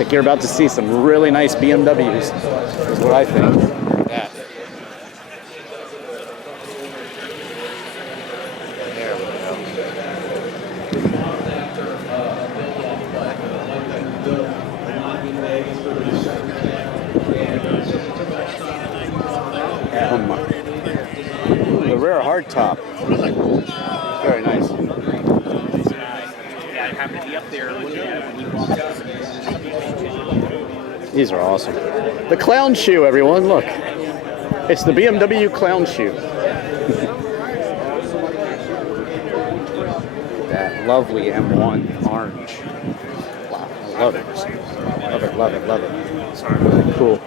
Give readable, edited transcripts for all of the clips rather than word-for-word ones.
think you're about to see some really nice BMWs, is what I think. Yeah. There we go. The rare hardtop. Very nice. These are awesome. The clown shoe, everyone, look. It's the BMW clown shoe. That lovely M1 orange. Wow, I love it. Love it, love it, love it. Sorry, cool.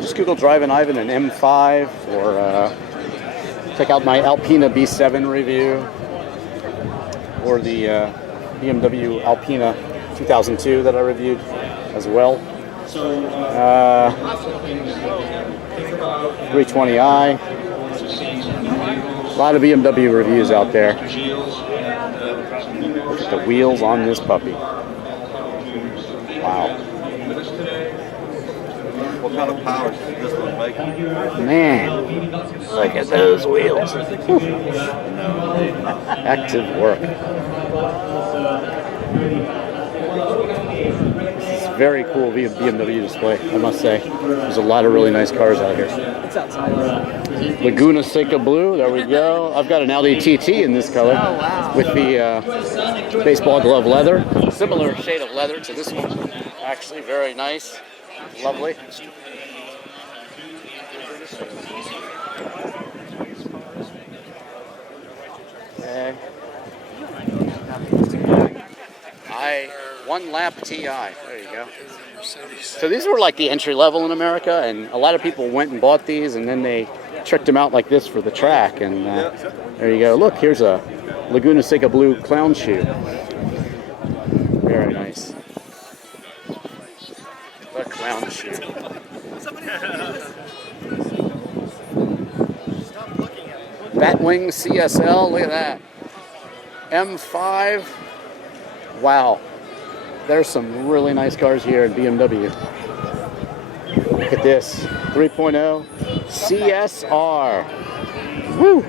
Just Google Drivin Ivan and M5, or check out my Alpina B7 review, or the BMW Alpina 2002 that I reviewed as well. 320i. A lot of BMW reviews out there. Look at the wheels on this puppy. Wow. What kind of power does this one make? Man, look at those wheels. Active work. This is a very cool BMW display, I must say. There's a lot of really nice cars out here. It's outside. Laguna Seca Blue, there we go. I've got an Audi TT in this color with the baseball glove leather. Similar shade of leather to this one. Actually, very nice. Lovely. Okay. One lap TI. There you go. So these were like the entry level in America, and a lot of people went and bought these, and then they tricked them out like this for the track. And there you go. Look, here's a Laguna Seca Blue clown shoe. Very nice. The clown shoe. Batwing CSL, look at that. M5. Wow. There's some really nice cars here at BMW. Look at this. 3.0 CSR. Woo!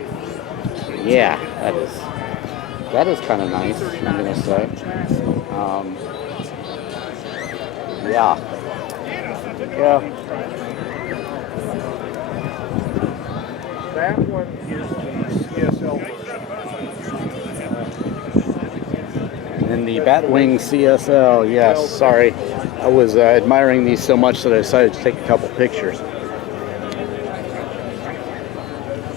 Yeah, that is kind of nice, I'm going to say. Yeah. Yeah. That one is the CSL version. And the Batwing CSL, yes, sorry. I was admiring these so much that I decided to take a couple pictures.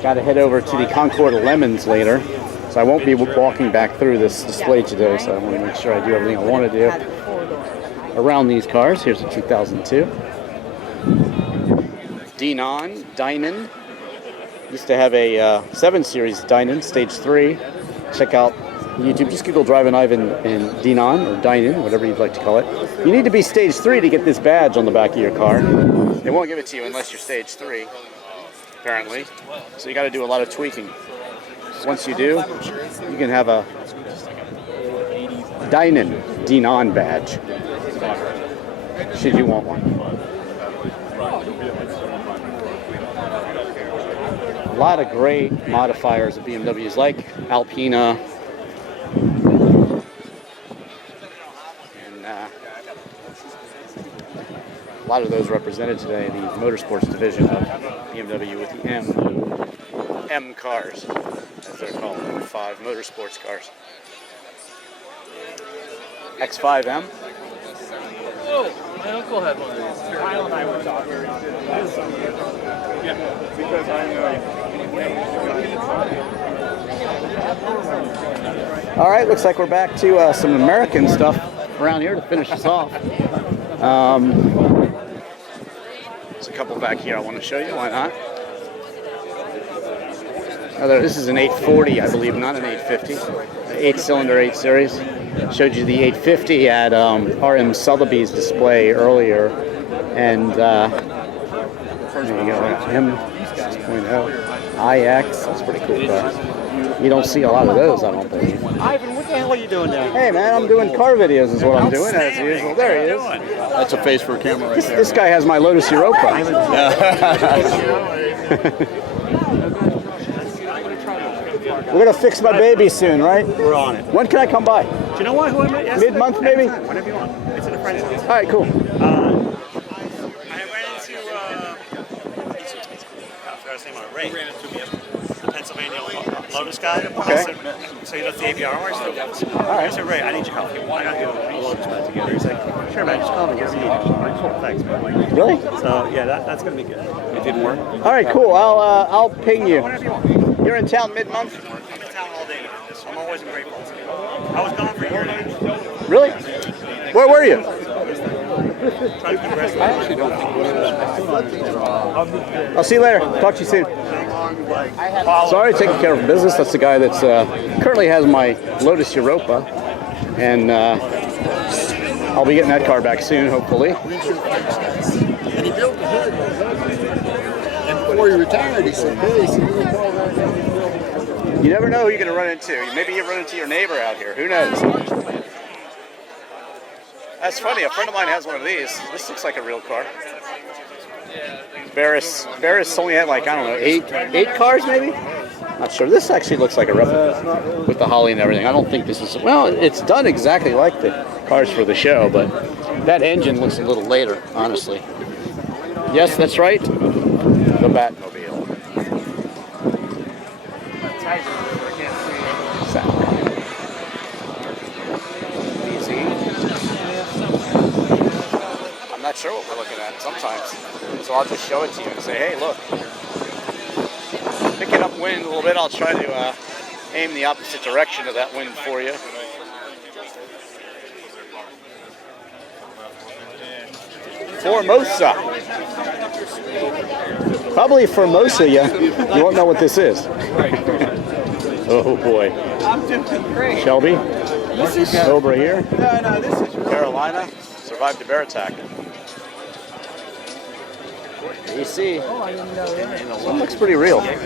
Got to head over to the Concord Lemons later, so I won't be walking back through this display today, so I want to make sure I do everything I want to do around these cars. Here's a 2002. Dynon. Used to have a 7 Series Dynon, Stage 3. Check out YouTube. Just Google Drivin Ivan and Dynon, or Dynon, whatever you'd like to call it. You need to be Stage 3 to get this badge on the back of your car. They won't give it to you unless you're Stage 3, apparently. So you got to do a lot of tweaking. Once you do, you can have a Dynon badge, should you want one. A lot of great modifiers of BMWs, like Alpina, and a lot of those represented today in the motorsports division of BMW with the M cars, as they're called, M5 motorsports cars. X5M. Oh, my uncle had one of these. Kyle and I were talking. Yeah, because All right, looks like we're back to some American stuff around here to finish us off. There's a couple back here I want to show you. Why not? This is an 840, I believe, not an 850. 8-cylinder 8 Series. Showed you the 850 at RM Sotheby's display earlier, and there you go, M 6.0 IX. That's a pretty cool car. You don't see a lot of those, I don't believe. Ivan, what the hell are you doing there? Hey man, I'm doing car videos is what I'm doing as usual. There he is. That's a face for a camera right there. This guy has my Lotus Europa. We're gonna fix my baby soon, right? We're on it. When can I come by? Do you know what? Who I met yesterday? Mid-month, maybe? Whenever you want. It's in a friend's house. All right, cool. I ran into, I forgot his name on Ray. The Pennsylvania Lotus guy. Okay. So he does the ABR or stuff. All right. I said, Ray, I need your help. I gotta get a Lotus back together. He's like, sure, man, just call me. Whatever you need. I'm like, cool, thanks, man. Really? So yeah, that's gonna be good. It didn't work. All right, cool. I'll ping you. Whatever you want. You're in town mid-month? I'm in town all day. I'm always in Great Falls. I was gone for a year and a half. Really? Where were you? Trying to do the rest of it. I'll see you later. Talk to you soon. Sorry, taking care of business. That's the guy that's currently has my Lotus Europa, and I'll be getting that car back soon, hopefully. And he built the hood. And before he retired, he said, hey, so you can call that down. You never know who you're going to run into. Maybe you run into your neighbor out here. Who knows? That's funny. A friend of mine has one of these. This looks like a real car. Barris only had like, I don't know, eight cars maybe? Not sure. This actually looks like a replica with the Holly and everything. I don't think this is, well, it's done exactly like the cars for the show, but that engine looks a little later, honestly. Yes, that's right. The Batmobile. Easy. I'm not sure what we're looking at sometimes, so I'll just show it to you and say, hey, look. Picking up wind a little bit, I'll try to aim the opposite direction of that wind for you. Formosa. Probably Formosa, yeah. You won't know what this is. Oh boy. Shelby. Over here. No, this is Carolina. Survived a bear attack. You see. It looks pretty real. I'm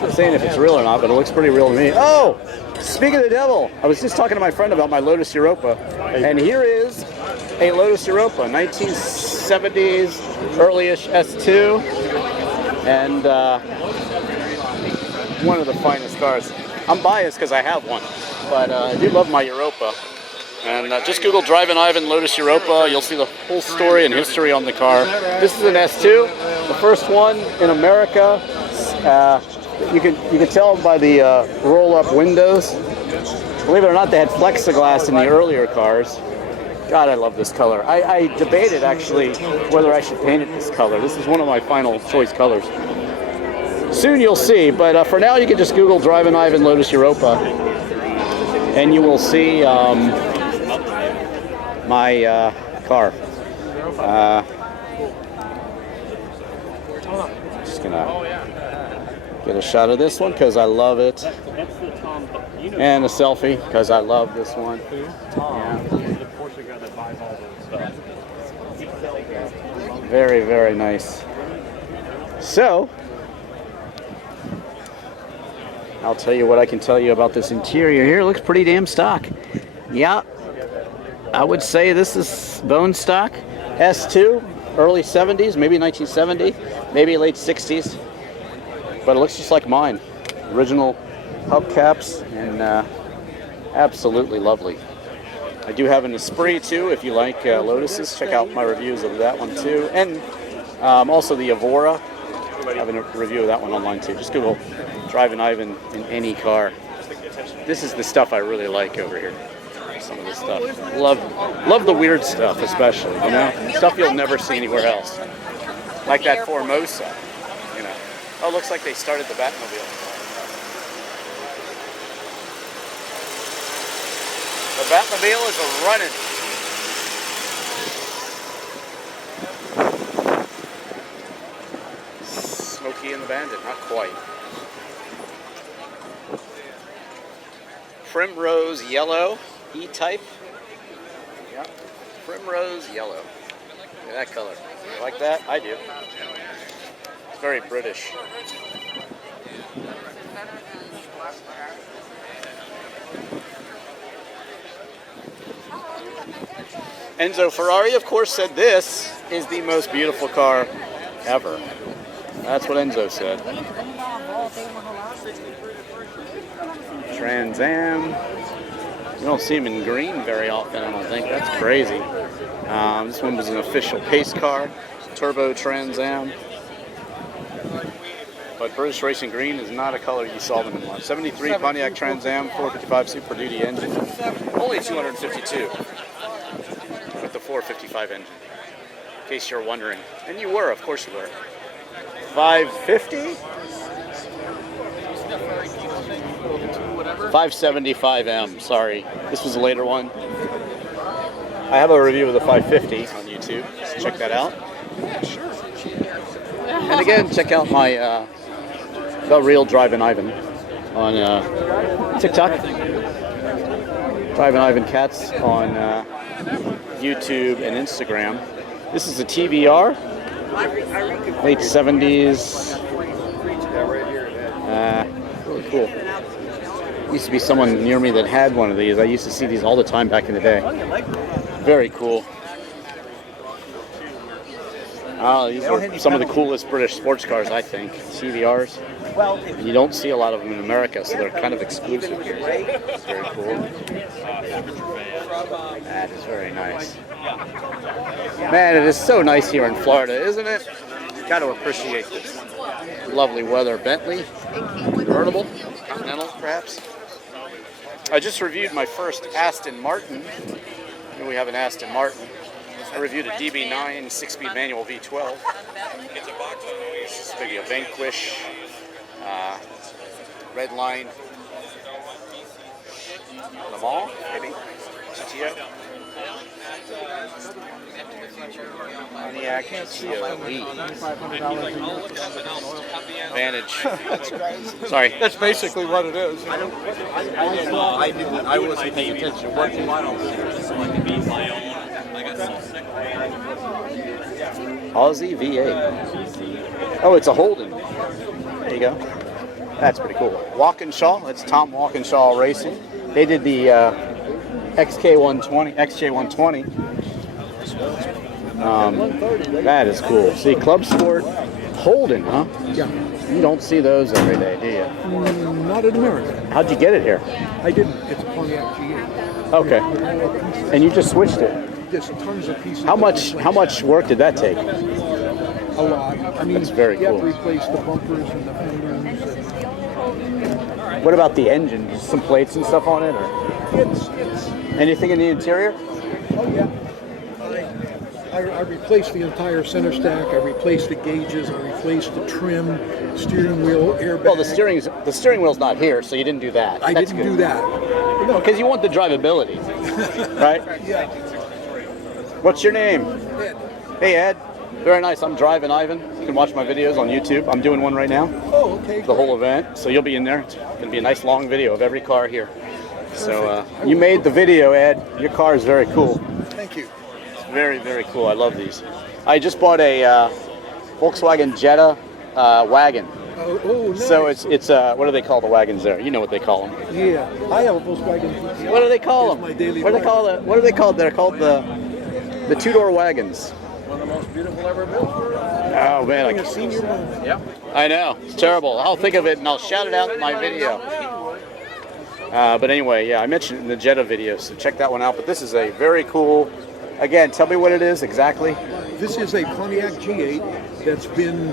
not saying if it's real or not, but it looks pretty real to me. Oh! Speaking of the devil, I was just talking to my friend about my Lotus Europa, and here is a Lotus Europa, 1970s, early-ish S2, and one of the finest cars. I'm biased because I have one, but I do love my Europa. And just Google Drivin Ivan Lotus Europa. You'll see the whole story and history on the car. This is an S2, the first one in America. You can tell by the roll-up windows. Believe it or not, they had plexiglass in the earlier cars. God, I love this color. I debated actually whether I should paint it this color. This is one of my final choice colors. Soon you'll see, but for now you can just Google Drivin Ivan Lotus Europa, and you will see my car. Just gonna get a shot of this one because I love it, and a selfie because I love this one. Yeah. Very, very nice. So, I'll tell you what I can tell you about this interior here. It looks pretty damn stock. Yeah, I would say this is bone stock. S2, early 70s, maybe 1970, maybe late 60s. But it looks just like mine. Original hubcaps and absolutely lovely. I do have an Esprit too, if you like Lotuses. Check out my reviews of that one too. And also the Evora. I have a review of that one online too. Just Google Drivin Ivan in any car. This is the stuff I really like over here. Some of this stuff. Love the weird stuff, especially, you know? Stuff you'll never see anywhere else. Like that Formosa, you know. Oh, looks like they started the Batmobile. The Batmobile is a running. Smokey and the Bandit, not quite. Primrose yellow, E-type. Yeah, primrose yellow. Look at that color. You like that? I do. It's very British. Enzo Ferrari, of course, said this is the most beautiful car ever. That's what Enzo said. Trans Am. You don't see them in green very often, I don't think. That's crazy. This one was an official pace car, turbo Trans Am. But British Racing Green is not a color you saw them in much. 73 Pontiac Trans Am, 455 Super Duty engine. Only 252 with the 455 engine, in case you're wondering. And you were, of course you were. 550? 575M, sorry. This was a later one. I have a review of the 550 on YouTube, so check that out. And again, check out my The Real Drivin Ivan on TikTok. Drivin Ivan Cats on YouTube and Instagram. This is a TVR, late 70s. Really cool. Used to be someone near me that had one of these. I used to see these all the time back in the day. Very cool. These are some of the coolest British sports cars, I think. TVRs. You don't see a lot of them in America, so they're kind of exclusive here. Very cool. That is very nice. Man, it is so nice here in Florida, isn't it? Got to appreciate this lovely weather. Bentley, convertible, Continental, perhaps. I just reviewed my first Aston Martin. Here we have an Aston Martin. I reviewed a DB9 6-speed manual V12. This is maybe a Vanquish, Red Line, Le Mans, maybe, GTO. Pontiac GTO Elite. Vantage. Sorry. That's basically what it is. I wasn't paying attention. Working Aussie V8. Oh, it's a Holden. There you go. That's pretty cool. Walkinshaw. That's Tom Walkinshaw Racing. They did the XJ120. That is cool. See, Club Sport Holden, huh? Yeah. You don't see those every day, do you? Not in America. How'd you get it here? I didn't. It's a Pontiac G8. Okay. And you just switched it. Just tons of pieces. How much work did that take? A lot. I mean, That's very you cool. have to replace the bumpers and the fenders. What about the engine? Just some plates and stuff on it, or It's anything in the interior? oh yeah. I replaced the entire center stack. I replaced the gauges. I replaced the trim, steering wheel, airbag. Well, the steering wheel's not here, so you didn't do that. I That's didn't good. do that. No, Because you want the drivability, right? yeah. What's your name? Ed. Hey, Ed. Very nice. I'm Drivin Ivan. You can watch my videos on YouTube. I'm doing one right now. Oh, okay. The whole event. So you'll be in there. It's going to be a nice long video of every car here. So you made the video, Ed. Your car is very cool. Thank you. Very, very cool. I love these. I just bought a Volkswagen Jetta wagon. Oh, nice. So it's what do they call the wagons there? You know what they call them. Yeah, I have a Volkswagen GTI. What do they call It's them? my daily What do they driver. call it? What are they called? They're called the two-door wagons. One of the most beautiful ever built. Oh man, Having a senior moment. Yep. I know. It's terrible. I'll think of it and I'll shout it out in my video. But anyway, yeah, I mentioned it in the Jetta video, so check that one out. But this is a very cool. Again, tell me what it is exactly. This is a Pontiac G8 that's been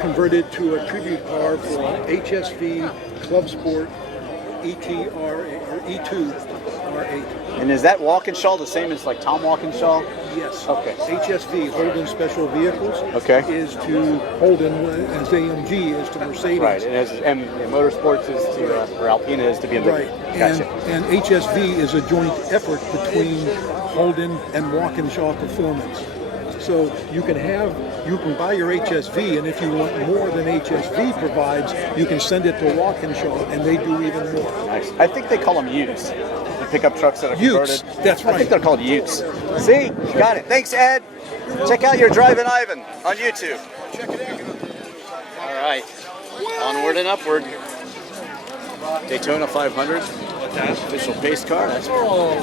converted to a tribute car for HSV Club Sport ET or E2 R8. And is that Walkinshaw the same as like Tom Walkinshaw? Yes. Okay. HSV, Holden Special Vehicles, Okay. is to Holden as AMG is to Mercedes. Right. And as Motorsports is to, or Alpina is to BMW. Right. Gotcha. And HSV is a joint effort between Holden and Walkinshaw Performance. So you can buy your HSV, and if you want more than HSV provides, you can send it to Walkinshaw, and they do even more. Nice. I think they call them Utes. The pickup trucks that are Utes, converted. that's I think right. they're called Utes. See? Got it. Thanks, Ed. Check out your Drivin Ivan on YouTube. Check it out. All right. Onward and upward. Daytona 500. Official pace car. That's all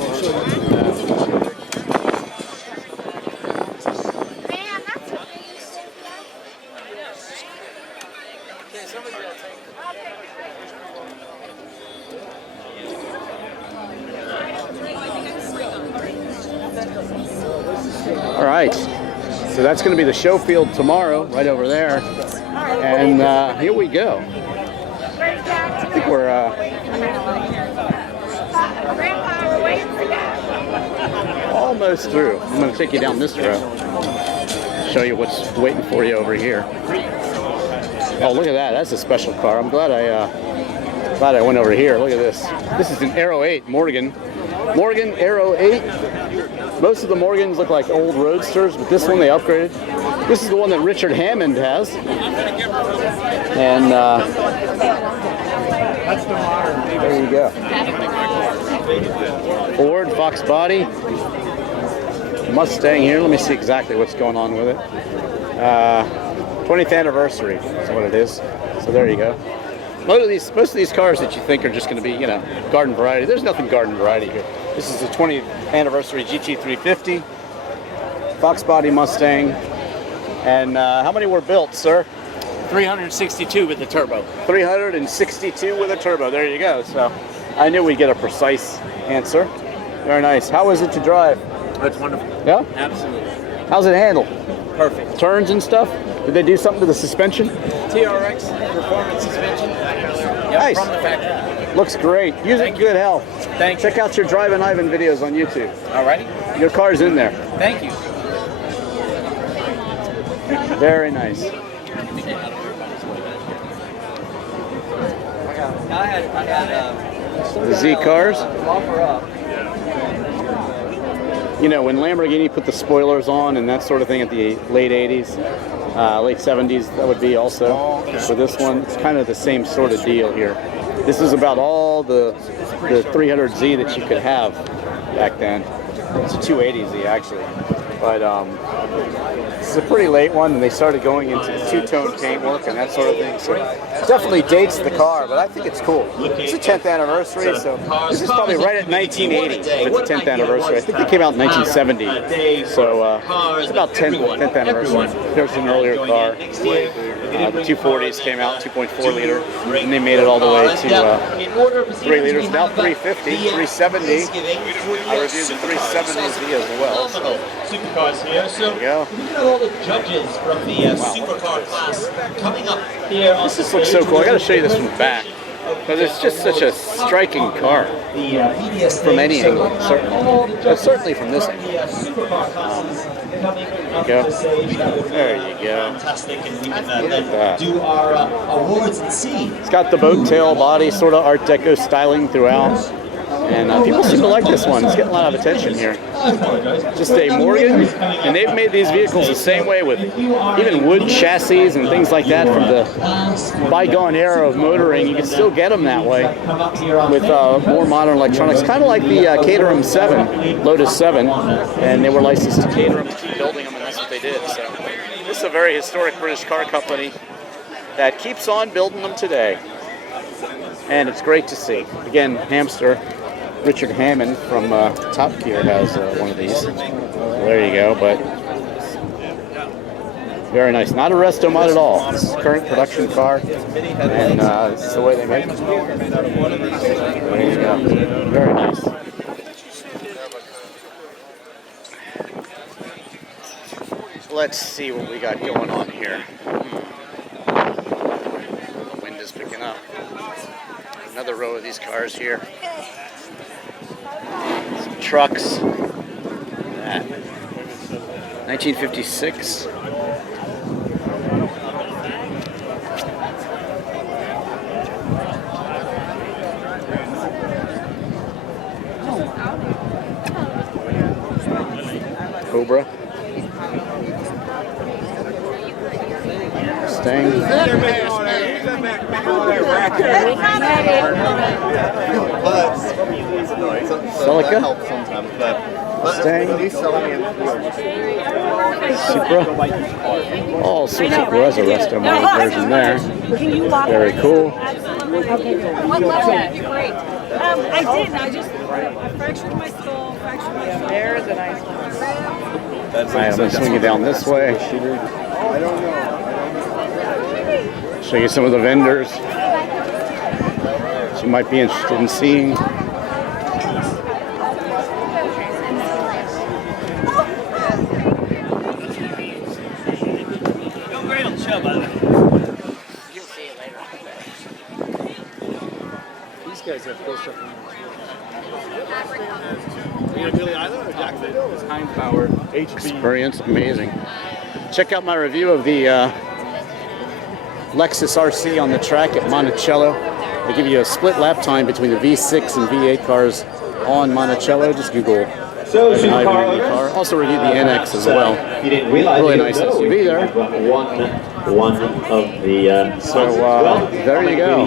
right. So that's going to be the show field tomorrow, right over there. And here we go. I think we're almost through. I'm going to take you down this road. Show you what's waiting for you over here. Oh, look at that. That's a special car. I'm glad I went over here. Look at this. This is an Aero 8 Morgan. Morgan Aero 8. Most of the Morgans look like old roadsters, but this one they upgraded. This is the one that Richard Hammond has. And there you go. Ford, Fox body. Mustang here. Let me see exactly what's going on with it. 20th anniversary is what it is. So there you go. Most of these cars that you think are just going to be, you know, garden variety, there's nothing garden variety here. This is the 20th anniversary GT350, Fox body Mustang. And how many were built, sir? 362 with the turbo. 362 with a turbo. There you go. So I knew we'd get a precise answer. Very nice. How is it to drive? Oh, it's wonderful. Yeah? Absolutely. How's it handle? Perfect. Turns and stuff? Did they do something to the suspension? TRX performance suspension. Yep, Nice. from the factory. Looks great. Use it in good health. Thank you. Check out your Drivin Ivan videos on YouTube. Alrighty. Your car's in there. Thank you. Very nice. The Z cars. You know, when Lamborghini put the spoilers on and that sort of thing at the late 80s, late 70s, that would be also. For this one, it's kind of the same sort of deal here. This is about all the 300Z that you could have back then. It's a 280Z actually. But this is a pretty late one, and they started going into the two-tone paintwork and that sort of thing. So it definitely dates the car, but I think it's cool. It's the 10th anniversary, so this is probably right at 1980 for the 10th anniversary. I think they came out in 1970, so it's about 10th anniversary. There's an earlier car. The 240s came out, 2.4 liter, and they made it all the way to 3 liters. Now 350, 370. I reviewed the 370Z as well. So. Supercars here. So There we go. look at all the judges from the supercar class coming up here. This just looks so cool. I got to show you this from the back. Because it's just such a striking car from any angle, certainly. But certainly from this angle. There you go. Fantastic, and we can then do our awards and see. It's got the boat tail body, sort of Art Deco styling throughout. And people seem to like this one. It's getting a lot of attention here. Just a Morgan, and they've made these vehicles the same way with even wood chassis and things like that from the bygone era of motoring. You can still get them that way with more modern electronics, kind of like the Caterham 7, Lotus 7, and they were licensed to Caterham to keep building them, and that's what they did. So this is a very historic British car company that keeps on building them today, and it's great to see. Again, Hamster. Richard Hammond from Top Gear has one of these. There you go, but very nice. Not a resto mod at all. This is a current production car, and this is the way they make it. There you go. Very nice. Let's see what we got going on here. The wind is picking up. Another row of these cars here. Some trucks. That 1956. Cobra. Mustang. Celica. Mustang. Supra. Oh, Supra has a resto mod version there. Very cool. What level? Great. I didn't. I fractured my skull, fractured my shoulder. There's a nice one. All right, I'm going to swing it down this way. Show you some of the vendors you might be interested in seeing. Doing great on the show, by the way. You'll see it later. These guys have close up. Experience amazing. Check out my review of the Lexus RC on the track at Monticello. They give you a split lap time between the V6 and V8 cars on Monticello. Just Google Drivin Ivan in the car. Also review the NX as well. You didn't realize Really nice SUV there. One of the There you go.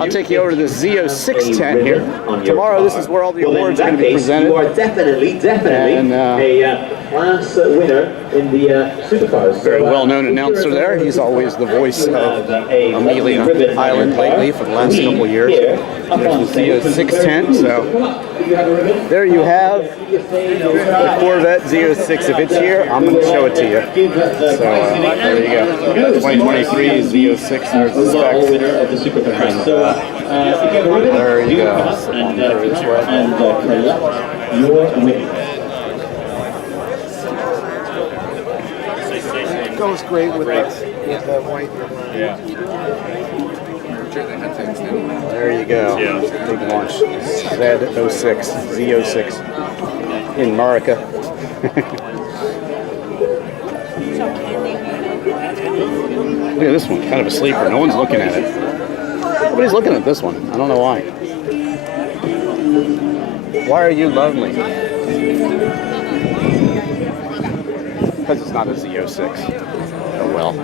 I'll take you over to the Z06 tent here. Tomorrow, this is where all the awards are going to be presented. You are definitely And, a class winner in the supercars. very well-known announcer there. He's always the voice of Amelia Island lately for the last couple of years. There's the Z06 tent. So there you have the Corvette Z06. If it's here, I'm going to show it to you. So there you go. 2023 Z06. There's the specs. There you go. It goes great with the white. There you go. Big launch. Z06. Z06 in America. Look at this one, kind of a sleeper. No one's looking at it. Nobody's looking at this one. I don't know why. Why are you lonely? Because it's not a Z06. Oh well.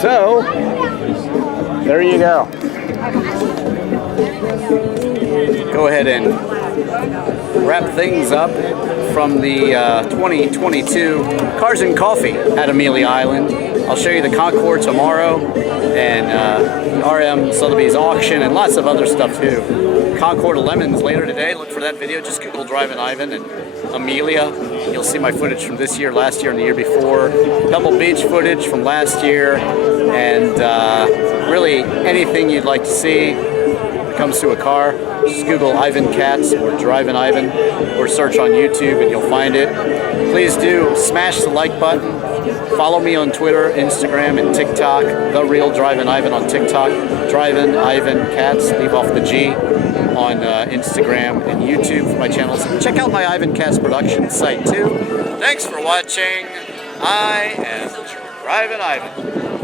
So, there you go. Go ahead and wrap things up from the 2022 Cars and Coffee at Amelia Island. I'll show you the Concours tomorrow and RM Sotheby's auction and lots of other stuff too. Concours to Lemons later today. Look for that video. Just Google Drivin Ivan and Amelia. You'll see my footage from this year, last year, and the year before. Pebble Beach footage from last year, and really anything you'd like to see when it comes to a car. Just Google Ivan Katz or Drivin Ivan or search on YouTube and you'll find it. Please do smash the like button. Follow me on Twitter, Instagram, and TikTok. The Real Drivin Ivan on TikTok. Drivin Ivan Katz, leave off the G, on Instagram and YouTube for my channels. Check out my Ivan Katz production site too. Thanks for watching. I am Drivin Ivan.